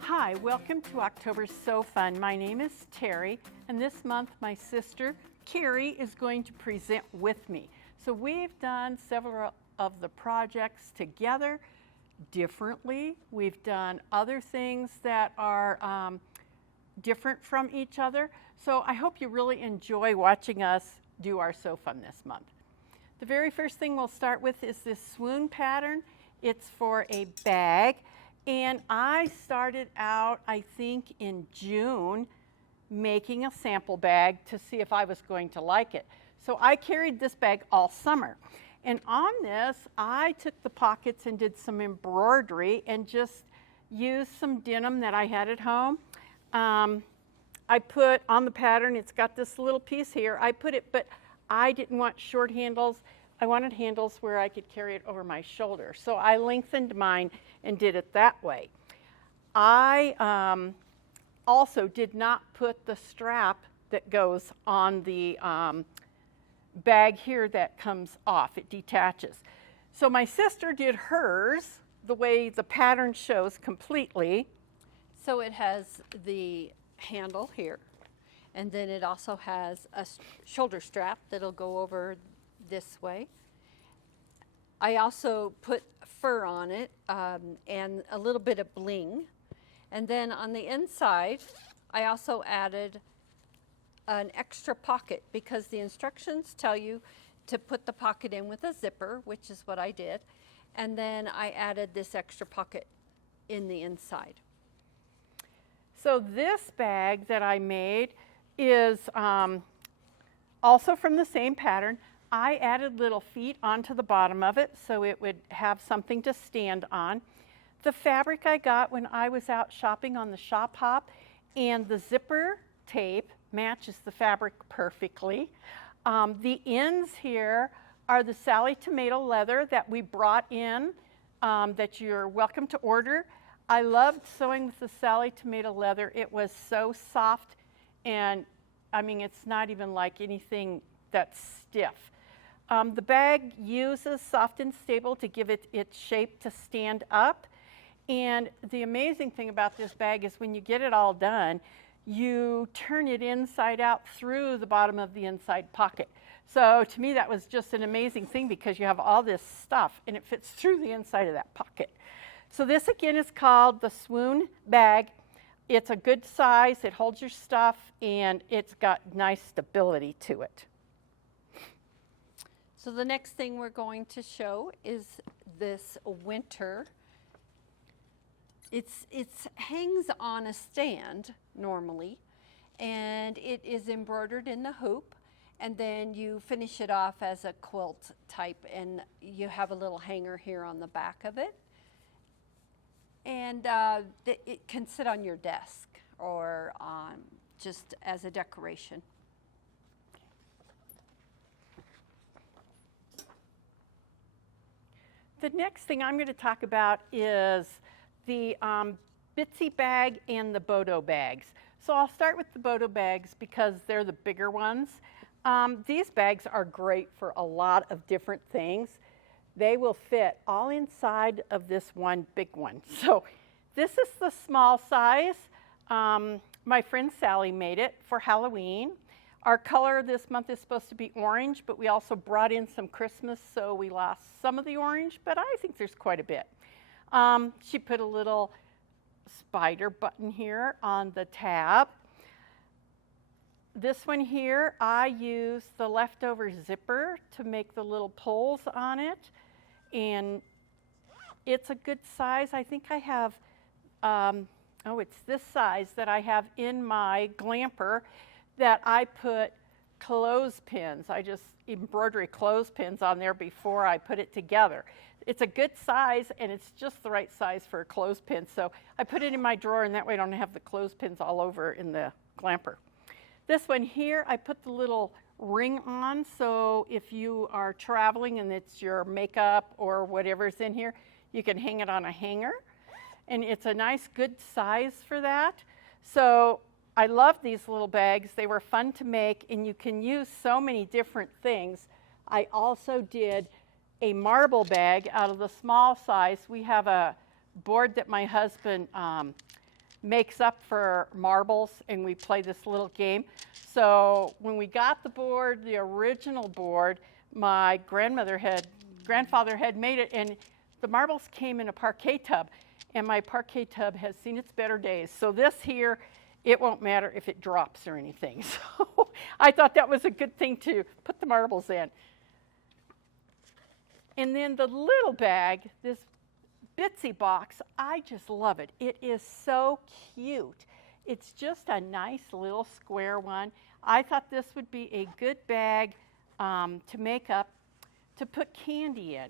Hi, welcome to October's So Fun. My name is Terry, and this month my sister Cari is going to present with me. So we've done several of the projects together differently. We've done other things that are different from each other. So I hope you really enjoy watching us do our So Fun this month. The very first thing we'll start with is this swoon pattern. It's for a bag. And I started out, I think, in June, making a sample bag to see if I was going to like it. So I carried this bag all summer. And on this, I took the pockets and did some embroidery and just used some denim that I had at home. I put on the pattern, it's got this little piece here. I put it, but I didn't want short handles. I wanted handles where I could carry it over my shoulder. So I lengthened mine and did it that way. I also did not put the strap that goes on the bag here that comes off. It detaches. So my sister did hers the way the pattern shows completely. So it has the handle here, and then it also has a shoulder strap that'll go over this way. I also put fur on it and a little bit of bling. And then on the inside, I also added an extra pocket because the instructions tell you to put the pocket in with a zipper, which is what I did. And then I added this extra pocket in the inside. So this bag that I made is also from the same pattern. I added little feet onto the bottom of it so it would have something to stand on. The fabric I got when I was out shopping on the shop hop, and the zipper tape matches the fabric perfectly. The ends here are the Sally tomato leather that we brought in that you're welcome to order. I loved sewing with the Sally tomato leather. It was so soft, and I mean, it's not even like anything that's stiff. The bag uses Soft and Stable to give it its shape to stand up. And the amazing thing about this bag is when you get it all done, you turn it inside out through the bottom of the inside pocket. So to me, that was just an amazing thing because you have all this stuff and it fits through the inside of that pocket. So this again is called the swoon bag. It's a good size, it holds your stuff, and it's got nice stability to it. So the next thing we're going to show is this winter. It hangs on a stand normally, and it is embroidered in the hoop, and then you finish it off as a quilt type, and you have a little hanger here on the back of it. And it can sit on your desk or just as a decoration. The next thing I'm going to talk about is the Bitsy bag and the Bodo bags. So I'll start with the Bodo bags because they're the bigger ones. These bags are great for a lot of different things. They will fit all inside of this one big one. So this is the small size. My friend Sally made it for Halloween. Our color this month is supposed to be orange, but we also brought in some Christmas, so we lost some of the orange, but I think there's quite a bit. She put a little spider button here on the tab. This one here, I used the leftover zipper to make the little poles on it, and it's a good size. I think I have, it's this size that I have in my glamper that I put clothespins. I just embroidery clothespins on there before I put it together. It's a good size, and it's just the right size for a clothespin. So I put it in my drawer, and that way I don't have the clothespins all over in the glamper. This one here, I put the little ring on, so if you are traveling and it's your makeup or whatever's in here, you can hang it on a hanger. And it's a nice, good size for that. So I love these little bags. They were fun to make, and you can use so many different things. I also did a marble bag out of the small size. We have a board that my husband makes up for marbles, and we play this little game. So when we got the board, the original board, my grandfather had made it, and the marbles came in a parquet tub, and my parquet tub has seen its better days. So this here, it won't matter if it drops or anything. So I thought that was a good thing to put the marbles in. And then the little bag, this Bitsy box, I just love it. It is so cute. It's just a nice little square one. I thought this would be a good bag to make up, to put candy in.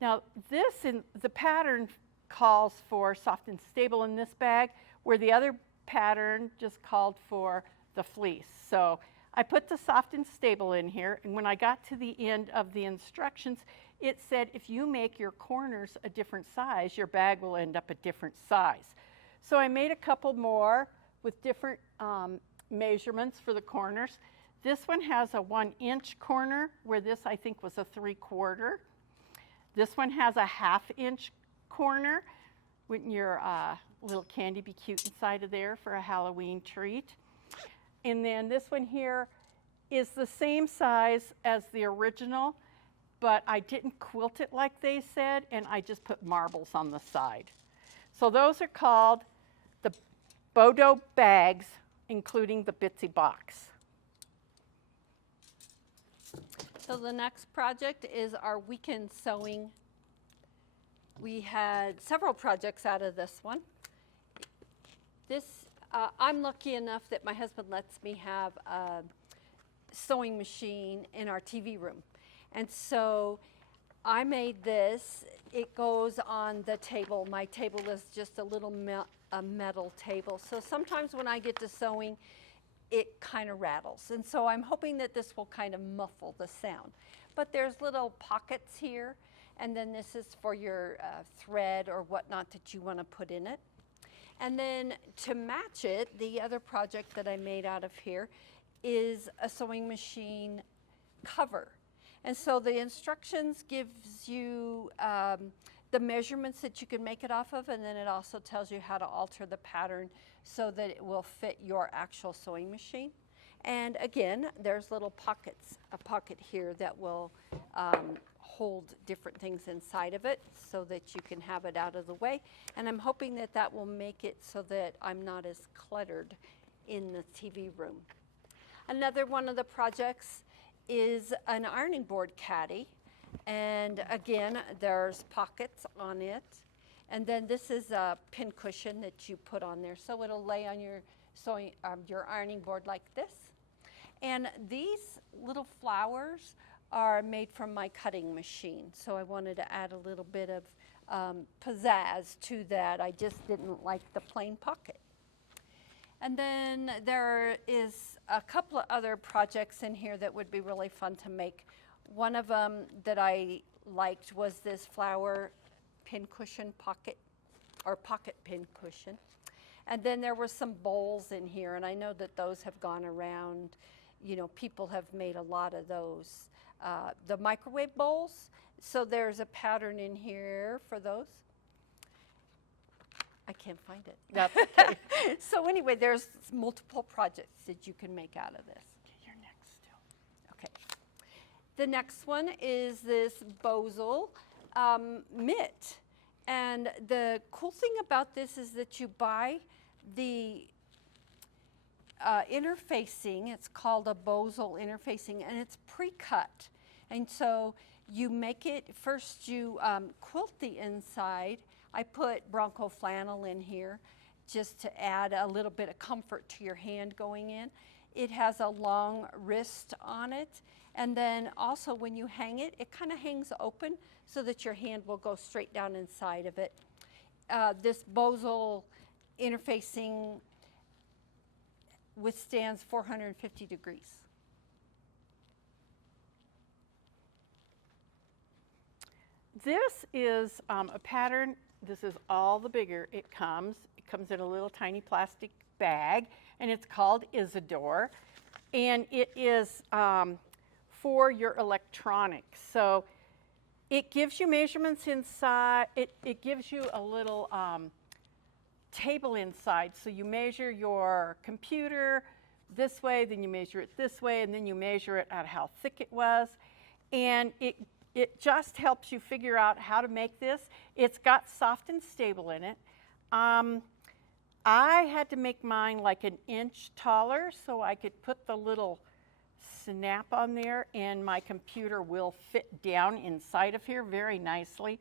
Now this, in the pattern calls for soft and stable in this bag, where the other pattern just called for the fleece. So I put the soft and stable in here, and when I got to the end of the instructions, it said if you make your corners a different size, your bag will end up a different size. So I made a couple more with different measurements for the corners. This one has a 1-inch corner, where this I think was a 3/4. This one has a 1/2-inch corner. Wouldn't your little candy be cute inside of there for a Halloween treat? And then this one here is the same size as the original, but I didn't quilt it like they said, and I just put marbles on the side. So those are called the Bodo Bags, including the Bitsy box. So the next project is our weekend sewing. We had several projects out of this one. I'm lucky enough that my husband lets me have a sewing machine in our TV room. And so I made this. It goes on the table. My table is just a little metal table. So sometimes when I get to sewing, it kind of rattles. And so I'm hoping that this will kind of muffle the sound. But there's little pockets here, and then this is for your thread or whatnot that you want to put in it. And then to match it, the other project that I made out of here is a sewing machine cover. And so the instructions gives you the measurements that you can make it off of, and then it also tells you how to alter the pattern so that it will fit your actual sewing machine. And again, there's little pockets, a pocket here that will hold different things inside of it so that you can have it out of the way. And I'm hoping that that will make it so that I'm not as cluttered in the TV room. Another one of the projects is an ironing board caddy. And again, there's pockets on it. And then this is a pin cushion that you put on there. So it'll lay on your your ironing board like this. And these little flowers are made from my cutting machine. So I wanted to add a little bit of pizzazz to that. I just didn't like the plain pocket. And then there is a couple of other projects in here that would be really fun to make. One of them that I liked was this flower pin cushion pocket, or pocket pin cushion. And then there were some bowls in here, and I know that those have gone around. You know, people have made a lot of those. The microwave bowls, so there's a pattern in here for those. I can't find it. That's okay. So anyway, there's multiple projects that you can make out of this. Okay, you're next still. Okay. The next one is this Bozo Mitt. And the cool thing about this is that you buy the interfacing. It's called a Bozo interfacing, and it's pre-cut. And so you make it, first you quilt the inside. I put Bronco flannel in here just to add a little bit of comfort to your hand going in. It has a long wrist on it. And then also when you hang it, it kind of hangs open so that your hand will go straight down inside of it. This Bozo interfacing withstands 450 degrees. This is a pattern. This is all the bigger it comes. It comes in a little tiny plastic bag, and it's called Isidor. And it is for your electronics. So it gives you measurements inside. It gives you a little table inside. So you measure your computer this way, then you measure it this way, and then you measure it at how thick it was. And it just helps you figure out how to make this. It's got soft and stable in it. I had to make mine like an inch taller so I could put the little snap on there, and my computer will fit down inside of here very nicely.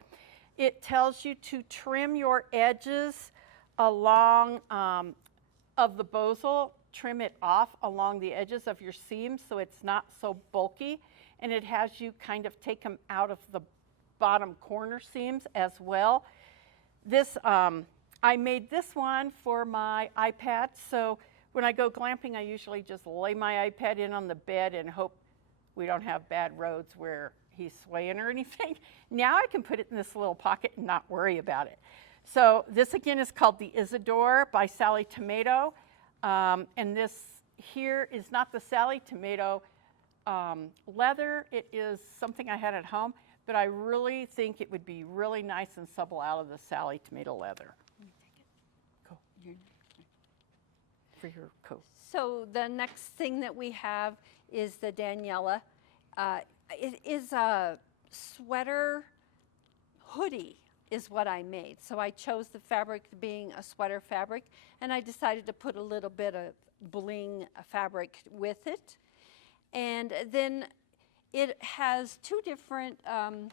It tells you to trim your edges along of the bosal, trim it off along the edges of your seams so it's not so bulky, and it has you kind of take them out of the bottom corner seams as well. This I made this one for my iPad, so when I go glamping, I usually just lay my iPad in on the bed and hope we don't have bad roads where he's swaying or anything. Now I can put it in this little pocket and not worry about it. So this again is called the Isidor by Sally Tomato. And this here is not the Sally Tomato leather. It is something I had at home, but I really think it would be really nice and supple out of the Sally Tomato leather. Go. For your coat. So the next thing that we have is the Daniella. It is a sweater hoodie is what I made. So I chose the fabric being a sweater fabric, and I decided to put a little bit of bling fabric with it. And then it has two different, well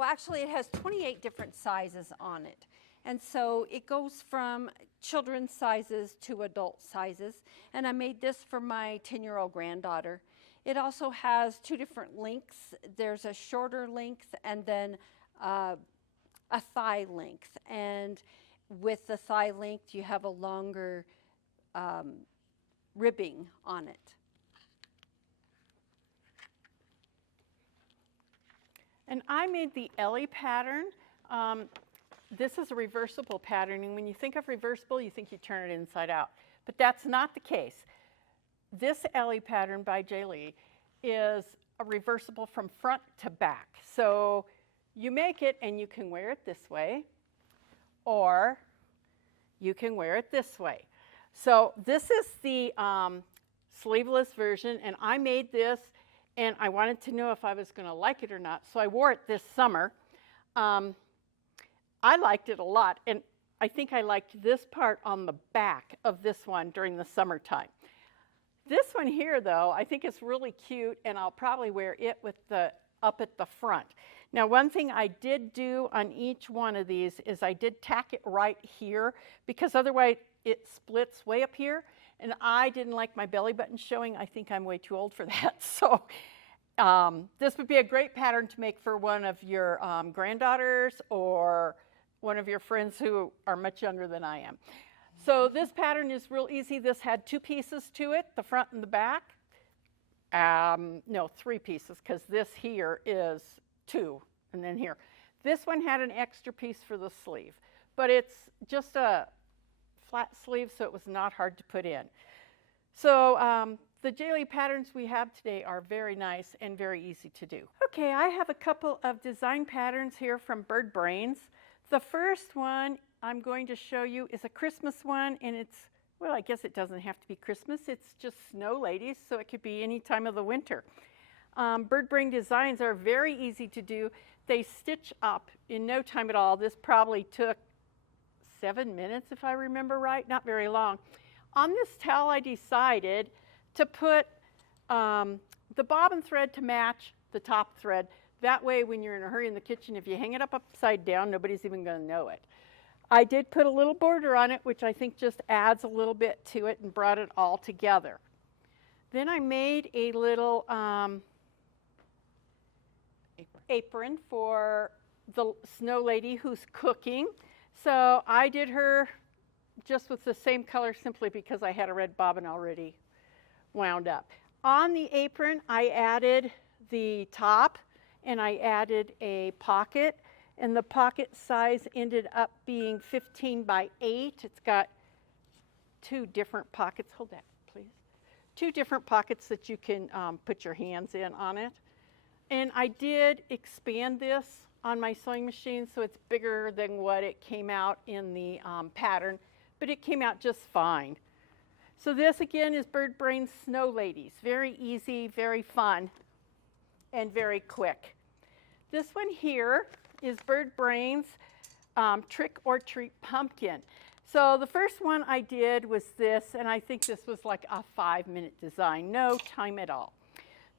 actually it has 28 different sizes on it. And so it goes from children's sizes to adult sizes. And I made this for my 10-year-old granddaughter. It also has two different lengths. There's a shorter length and then a thigh length. And with the thigh length, you have a longer ribbing on it. And I made the Ellie pattern. This is a reversible pattern, and when you think of reversible, you think you turn it inside out. But that's not the case. This Ellie pattern by J. Lee is a reversible from front to back. So you make it and you can wear it this way, or you can wear it this way. So this is the sleeveless version, and I made this, and I wanted to know if I was going to like it or not, so I wore it this summer. I liked it a lot, and I think I liked this part on the back of this one during the summertime. This one here, though, I think is really cute, and I'll probably wear it with the up at the front. Now, one thing I did do on each one of these is I did tack it right here, because otherwise it splits way up here, and I didn't like my belly button showing. I think I'm way too old for that. So this would be a great pattern to make for one of your granddaughters or one of your friends who are much younger than I am. So this pattern is real easy. This had two pieces to it, the front and the back. No, three pieces, because this here is two, and then here. This one had an extra piece for the sleeve, but it's just a flat sleeve, so it was not hard to put in. So the J. Lee patterns we have today are very nice and very easy to do. Okay, I have a couple of design patterns here from Bird Brains. The first one I'm going to show you is a Christmas one, and it's, well, I guess it doesn't have to be Christmas. It's just snow ladies, so it could be any time of the winter. Bird Brain designs are very easy to do. They stitch up in no time at all. This probably took 7 minutes, if I remember right, not very long. On this towel, I decided to put the bobbin thread to match the top thread. That way, when you're in a hurry in the kitchen, if you hang it up upside down, nobody's even going to know it. I did put a little border on it, which I think just adds a little bit to it and brought it all together. Then I made a little apron for the snow lady who's cooking. So I did her just with the same color simply because I had a red bobbin already wound up. On the apron, I added the top, and I added a pocket, And the pocket size ended up being 15 by 8. It's got 2 different pockets. Hold that, please. 2 different pockets that you can put your hands in on it. And I did expand this on my sewing machine, so it's bigger than what it came out in the pattern, but it came out just fine. So this again is Bird Brain Snow Ladies. Very easy, very fun, and very quick. This one here is Bird Brain's Trick or Treat Pumpkin. So the first one I did was this, and I think this was like a 5-minute design, no time at all.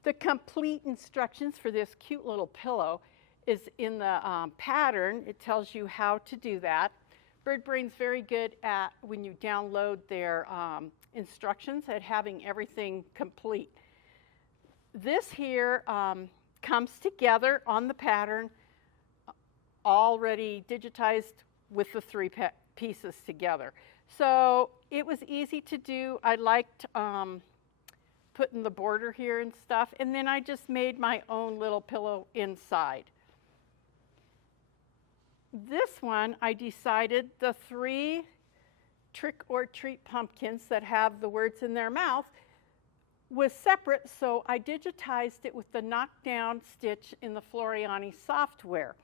The complete instructions for this cute little pillow is in the pattern. It tells you how to do that. Bird Brain's very good at, when you download their instructions, at having everything complete. This here comes together on the pattern, already digitized with the 3 pieces together. So it was easy to do. I liked putting the border here and stuff, and then I just made my own little pillow inside. This one, I decided the 3 Trick or Treat pumpkins that have the words in their mouth was separate, so I digitized it with the knockdown stitch in the Floriani software.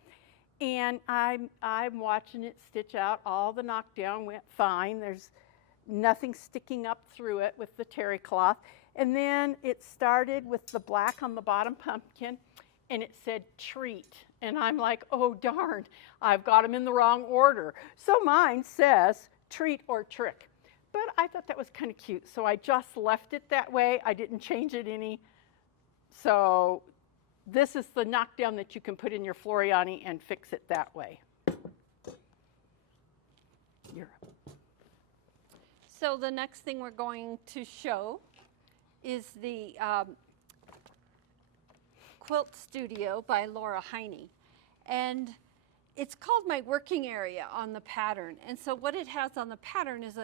And I'm watching it stitch out. All the knockdown went fine. There's nothing sticking up through it with the terry cloth. And then it started with the black on the bottom pumpkin, and it said treat. And I'm like, oh darn, I've got them in the wrong order. So mine says treat or trick. But I thought that was kind of cute, so I just left it that way. I didn't change it any. So this is the knockdown that you can put in your Floriani and fix it that way. You're up. So the next thing we're going to show is the Quilt Studio by Laura Heine. And it's called My Working Area on the pattern. And so what it has on the pattern is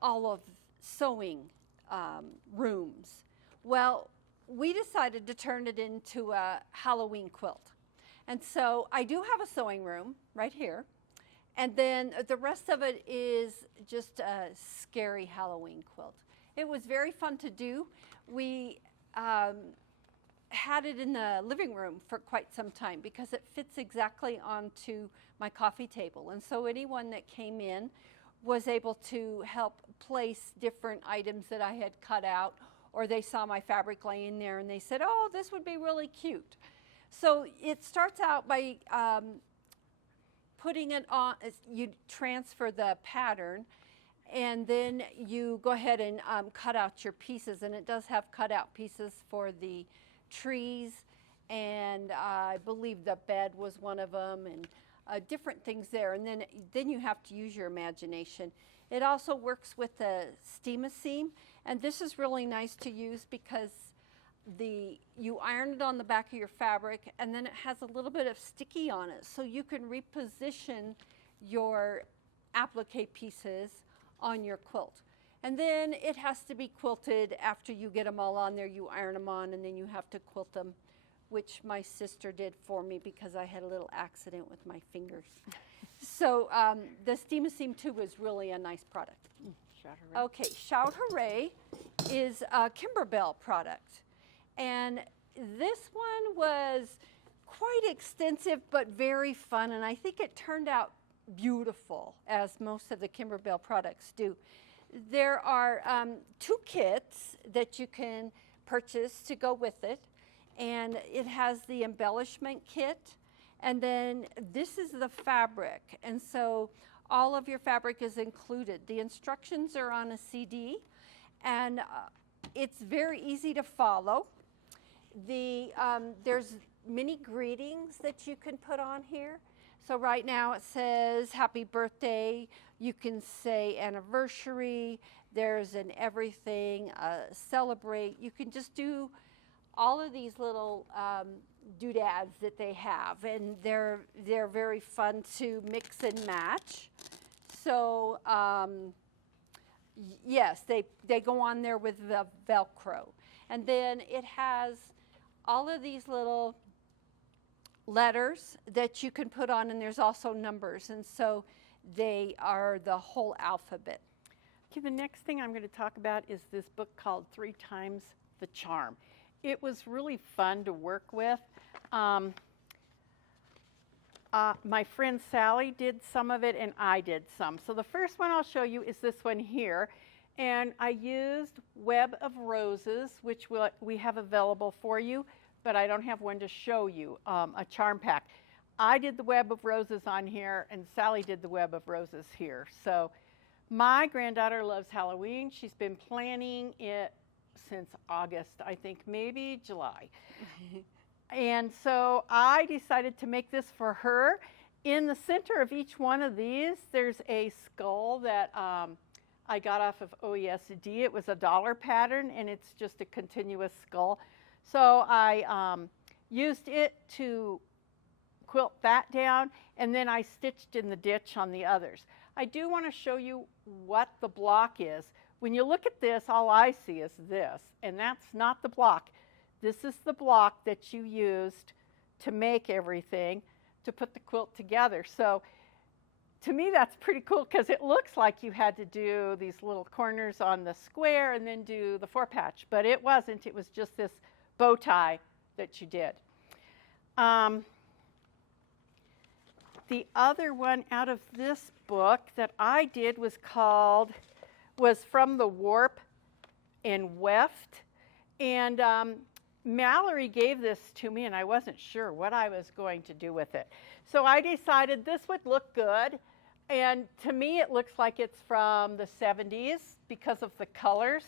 all of sewing rooms. Well, we decided to turn it into a Halloween quilt. And so I do have a sewing room right here. And then the rest of it is just a scary Halloween quilt. It was very fun to do. We had it in the living room for quite some time because it fits exactly onto my coffee table. And so anyone that came in was able to help place different items that I had cut out, or they saw my fabric laying there and they said, oh, this would be really cute. So it starts out by putting it on, you transfer the pattern, and then you go ahead and cut out your pieces. And it does have cutout pieces for the trees, and I believe the bed was one of them, and different things there. And then you have to use your imagination. It also works with the steam-a-seam, and this is really nice to use because you iron it on the back of your fabric, and then it has a little bit of sticky on it, so you can reposition your applique pieces on your quilt. And then it has to be quilted after you get them all on there. You iron them on, and then you have to quilt them, which my sister did for me because I had a little accident with my fingers. So the steam-a-seam too is really a nice product. Shout hooray. Okay, Shout Hooray is a Kimberbell product. And this one was quite extensive but very fun, and I think it turned out beautiful, as most of the Kimberbell products do. There are 2 kits that you can purchase to go with it, and it has the embellishment kit, and then this is the fabric, and so all of your fabric is included. The instructions are on a CD, and it's very easy to follow. There's mini greetings that you can put on here. So right now it says happy birthday. You can say anniversary. There's an everything, celebrate. You can just do all of these little doodads that they have, and they're very fun to mix and match. So yes, they go on there with the Velcro. And then it has all of these little letters that you can put on, and there's also numbers, and so they are the whole alphabet. Okay, the next thing I'm going to talk about is this book called 3 Times the Charm. It was really fun to work with. My friend Sally did some of it and I did some. So the first one I'll show you is this one here. And I used Web of Roses, which we have available for you, but I don't have one to show you, a charm pack. I did the Web of Roses on here and Sally did the Web of Roses here. So my granddaughter loves Halloween. She's been planning it since August, I think, maybe July. And so I decided to make this for her. In the center of each one of these, there's a skull that I got off of OESD. It was a dollar pattern, and it's just a continuous skull. So I used it to quilt that down, and then I stitched in the ditch on the others. I do want to show you what the block is. When you look at this, all I see is this, and that's not the block. This is the block that you used to make everything, to put the quilt together. So to me, that's pretty cool because it looks like you had to do these little corners on the square and then do the 4-patch, but it wasn't. It was just this bow tie that you did. The other one out of this book that I did was from the Warp and Weft. And Mallory gave this to me, and I wasn't sure what I was going to do with it. So I decided this would look good. And to me, it looks like it's from the 70s because of the colors.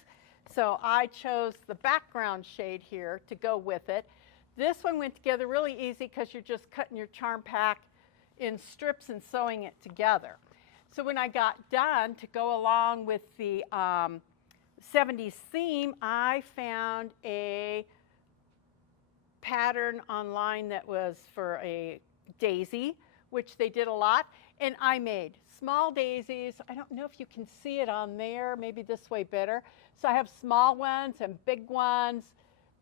So I chose the background shade here to go with it. This one went together really easy because you're just cutting your charm pack in strips and sewing it together. So when I got done, to go along with the 70s theme, I found a pattern online that was for a daisy, which they did a lot, and I made small daisies. I don't know if you can see it on there, maybe this way better. So I have small ones and big ones,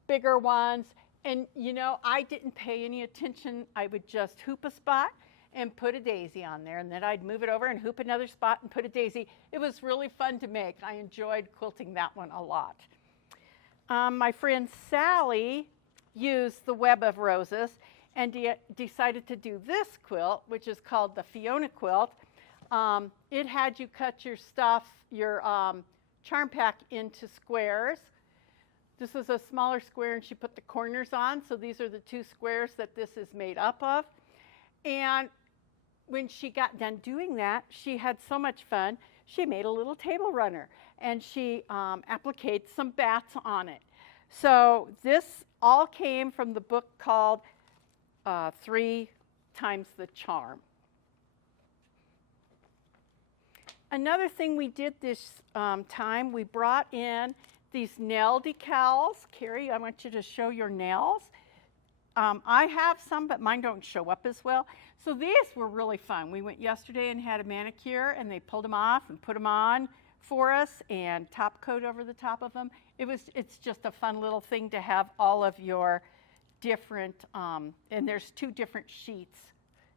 bigger ones, and you know, I didn't pay any attention. I would just hoop a spot and put a daisy on there, and then I'd move it over and hoop another spot and put a daisy. It was really fun to make. I enjoyed quilting that one a lot. My friend Sally used the Web of Roses and decided to do this quilt, which is called the Fiona quilt. It had you cut your stuff, your charm pack into squares. This is a smaller square, and she put the corners on, so these are the 2 squares that this is made up of. And when she got done doing that, she had so much fun. She made a little table runner, and she appliqued some bats on it. So this all came from the book called 3 Times the Charm. Another thing we did this time, we brought in these nail decals. Cari, I want you to show your nails. I have some, but mine don't show up as well. So these were really fun. We went yesterday and had a manicure, and they pulled them off and put them on for us and top coat over the top of them. It's just a fun little thing to have all of your different, and there's 2 different sheets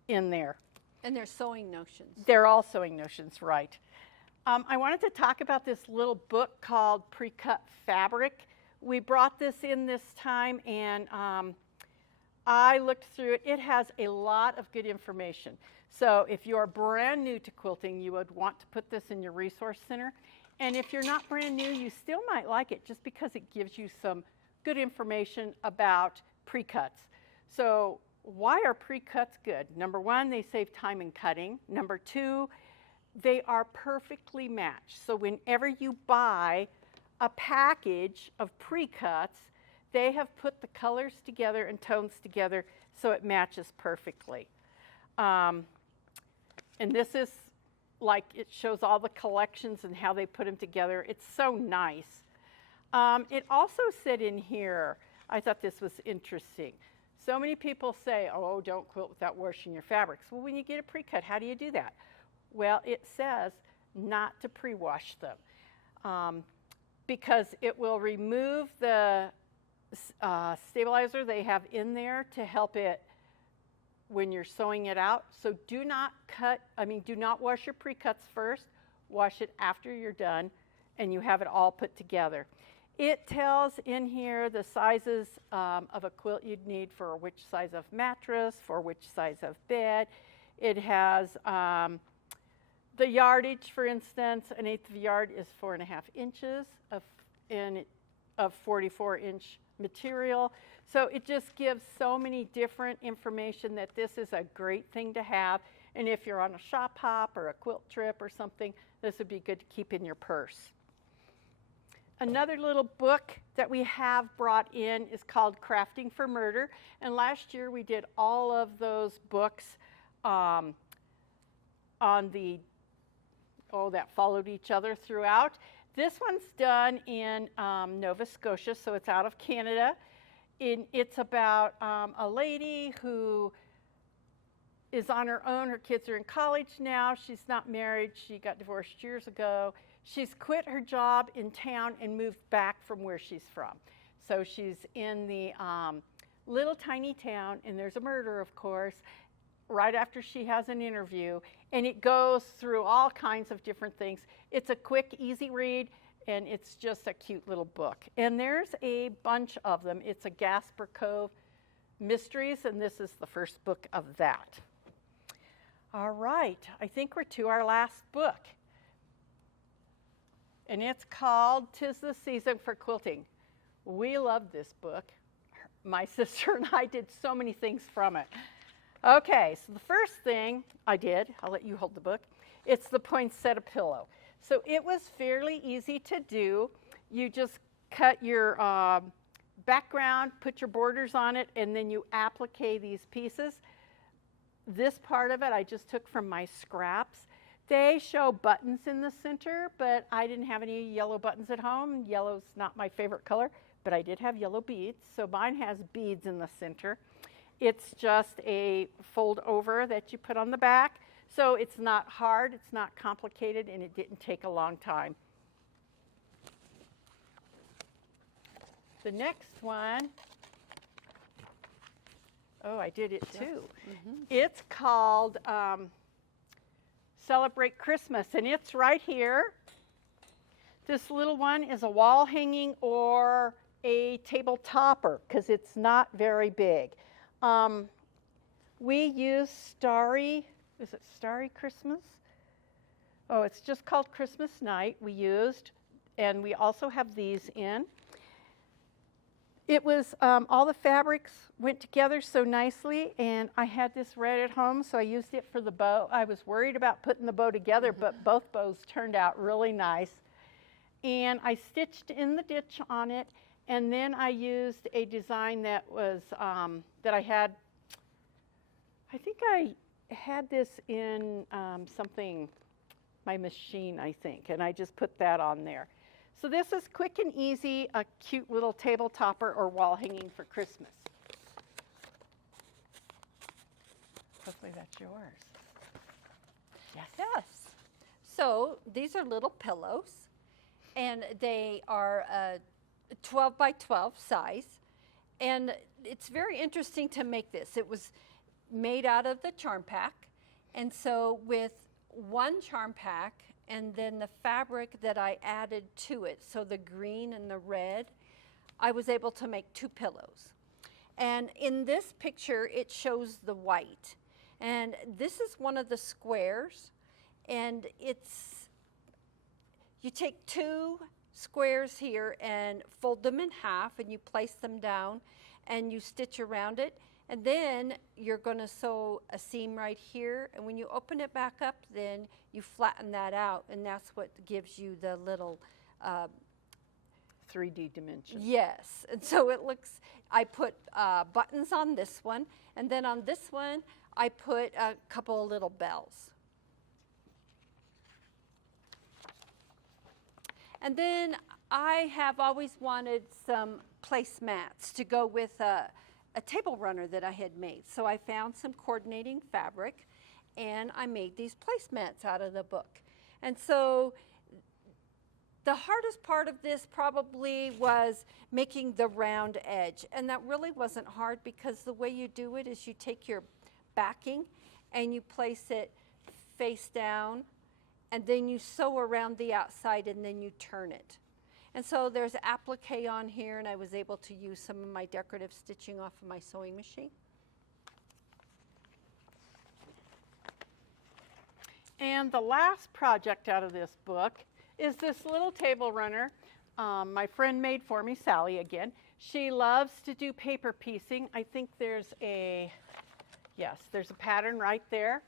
in there. And they're sewing notions. They're all sewing notions, right. I wanted to talk about this little book called Pre-Cut Fabric. We brought this in this time, and I looked through it. It has a lot of good information. So if you're brand new to quilting, you would want to put this in your resource center. And if you're not brand new, you still might like it just because it gives you some good information about pre-cuts. So why are pre-cuts good? Number 1, they save time in cutting. Number 2, they are perfectly matched. So whenever you buy a package of pre-cuts, they have put the colors together and tones together so it matches perfectly. And this is like, it shows all the collections and how they put them together. It's so nice. It also said in here, I thought this was interesting. So many people say, oh, don't quilt without washing your fabrics. Well, when you get a pre-cut, how do you do that? Well, it says not to pre-wash them because it will remove the stabilizer they have in there to help it when you're sewing it out. So do not wash your pre-cuts first. Wash it after you're done and you have it all put together. It tells in here the sizes of a quilt you'd need for which size of mattress, for which size of bed. It has the yardage, for instance. An eighth of a yard is 4.5 inches of 44-inch material. So it just gives so many different information that this is a great thing to have. And if you're on a shop hop or a quilt trip or something, this would be good to keep in your purse. Another little book that we have brought in is called Crafting for Murder. And last year we did all of those books that followed each other throughout. This one's done in Nova Scotia, so it's out of Canada. It's about a lady who is on her own. Her kids are in college now. She's not married. She got divorced years ago. She's quit her job in town and moved back from where she's from. So she's in the little tiny town, and there's a murder, of course, right after she has an interview. And it goes through all kinds of different things. It's a quick, easy read, and it's just a cute little book. And there's a bunch of them. It's a Gasper Cove Mysteries, and this is the first book of that. All right, I think we're to our last book. And it's called 'Tis the Season for Quilting. We love this book. My sister and I did so many things from it. Okay, so the first thing I did, I'll let you hold the book, it's the poinsettia pillow. So it was fairly easy to do. You just cut your background, put your borders on it, and then you applique these pieces. This part of it I just took from my scraps. They show buttons in the center, but I didn't have any yellow buttons at home. Yellow's not my favorite color, but I did have yellow beads, so mine has beads in the center. It's just a fold over that you put on the back, so it's not hard, it's not complicated, and it didn't take a long time. The next one, oh, I did it too. Mm-hmm. It's called Celebrate Christmas, and it's right here. This little one is a wall hanging or a table topper because it's not very big. We use Starry, is it Starry Christmas? Oh, it's just called Christmas Night we used, and we also have these in. It was, all the fabrics went together so nicely, and I had this right at home, so I used it for the bow. I was worried about putting the bow together, but both bows turned out really nice. And I stitched in the ditch on it, and then I used a design that was, that I had, I think I had this in something, my machine, I think, and I just put that on there. So this is quick and easy, a cute little table topper or wall hanging for Christmas. Hopefully that's yours. Yes. Yes. So these are little pillows, and they are a 12 by 12 size. And it's very interesting to make this. It was made out of the charm pack. And so with one charm pack, and then the fabric that I added to it, so the green and the red, I was able to make 2 pillows. And in this picture, it shows the white. And this is one of the squares, and it's, you take 2 squares here and fold them in half, and you place them down, and you stitch around it. And then you're going to sew a seam right here, and when you open it back up, then you flatten that out, and that's what gives you the little 3D dimension. Yes, and so it looks, I put buttons on this one, and then on this one, I put a couple of little bells. And then I have always wanted some placemats to go with a table runner that I had made. So I found some coordinating fabric, and I made these placemats out of the book. And so the hardest part of this probably was making the round edge, and that really wasn't hard because the way you do it is you take your backing, and you place it face down, and then you sew around the outside, and then you turn it. And so there's applique on here, and I was able to use some of my decorative stitching off of my sewing machine. And the last project out of this book is this little table runner my friend made for me, Sally again. She loves to do paper piecing. I think there's a pattern right there.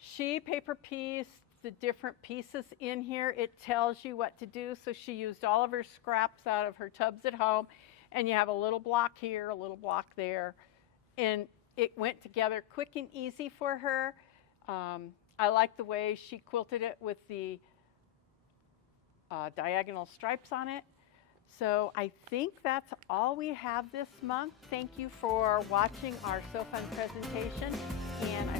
She paper pieced the different pieces in here. It tells you what to do. So she used all of her scraps out of her tubs at home, and you have a little block here, a little block there, and it went together quick and easy for her. I like the way she quilted it with the diagonal stripes on it. So I think that's all we have this month. Thank you for watching our So Fun presentation, and I